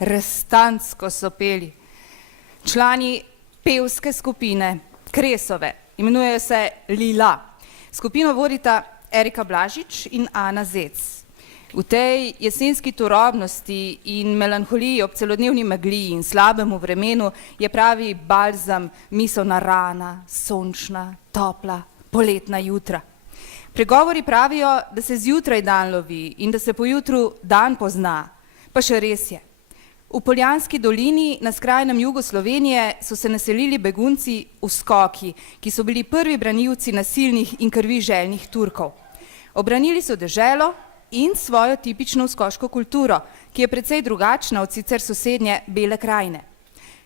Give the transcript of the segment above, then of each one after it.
Restansko so peli. Člani pevske skupine Kresove imenujejo se Lila. Skupino vodita Erika Blažič in Ana Zec. V tej jesenski turobnosti in melanholiji ob celodnevni megli in slabemu vremenu je pravi balzam miselna rana, sončna, topla, poletna jutra. Pregovori pravijo, da se zjutraj dan lovi in da se po jutru dan pozna, pa še res je. V Poljanski dolini na skrajnem jugu Slovenije so se naselili begunci Uskoki, ki so bili prvi branilci nasilnih in krvi željnih Turkov. Obranili so deželo in svojo tipično uskoško kulturo, ki je precej drugačna od sicer sosednje Bele krajine.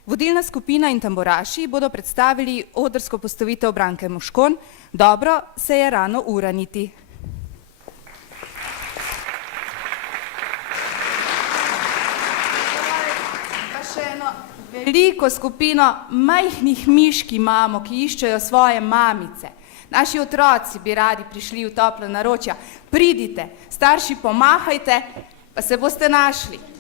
Vodilna skupina in tamburaši bodo predstavili odrsko postavitev Branke Moškon, Dobro se je rano uraniti. Pa še eno veliko skupino majhnih mišk imamo, ki iščejo svoje mamice. Naši otroci bi radi prišli v topla naročja. Pridite, starši pomahajte, pa se boste našli.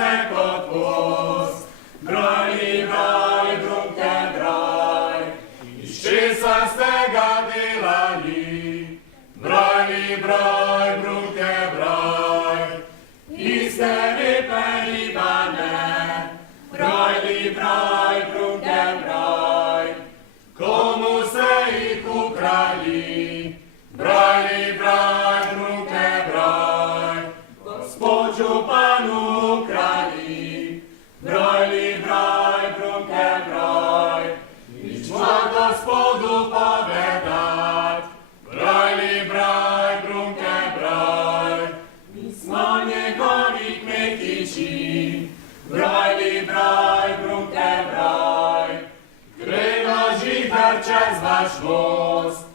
se kot post, broj, broj, drunke broj, iz česa ste ga delali, broj, broj, drunke broj, iste lepe ribane, broj, broj, drunke broj, komu ste jih ukrali, broj, broj, drunke broj, gospod županu ukrali, broj, broj, drunke broj, nič ma gospodu povedat, broj, broj, drunke broj, mi smo njegovi kmetiči, broj, broj, drunke broj, gremo živer čez vaš most,